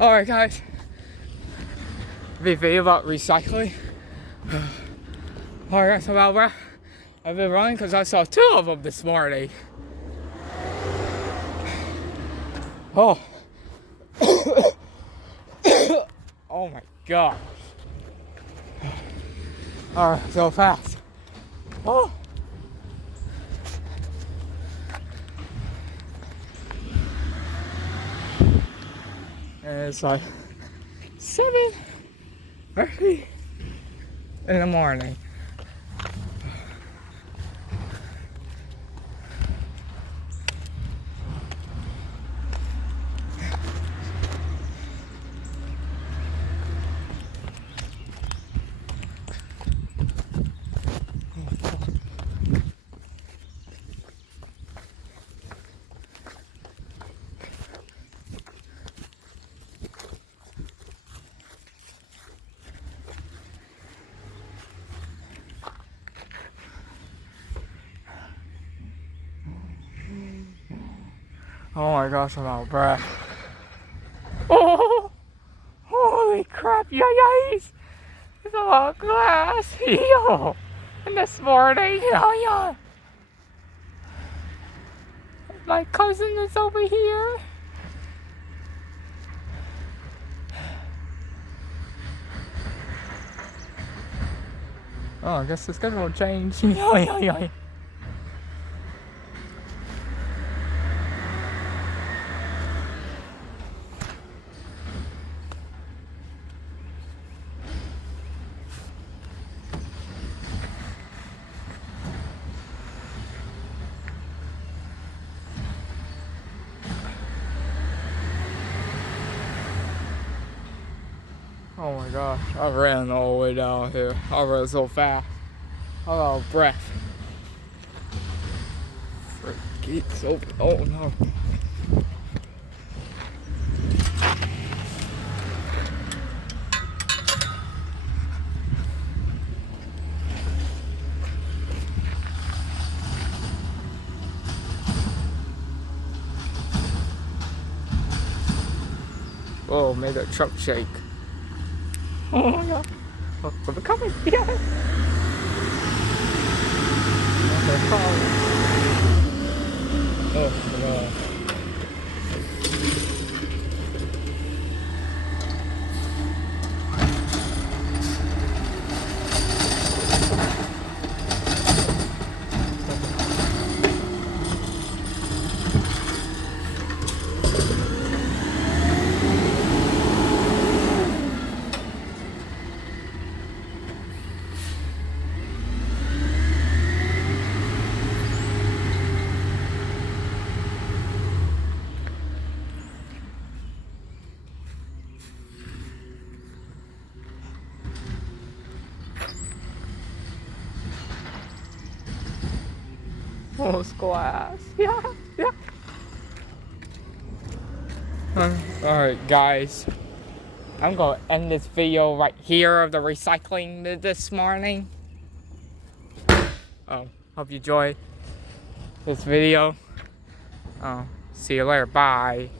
Alright guys, video about recycling. Alright, so about I've been running because I saw 2 of them this morning. Oh. Oh my god. Alright, so fast. Oh. And it's like 7:30 in the morning. Oh my gosh, I'm out of breath. Oh, holy crap, yikes! There's a lot of glass, yo! And this morning, yo! My cousin is over here. Oh, I guess the schedule changed. Yo. Oh my gosh, I ran all the way down here. I ran so fast. I'm out of breath. Frick, gate's open. Oh no. Oh, made a truck shake. Oh my god. Oh, we're coming. Yeah. Oh no. Oh, it's glass. Yeah. Alright guys, I'm gonna end this video right here of the recycling this morning. Hope you enjoyed this video. See you later, bye.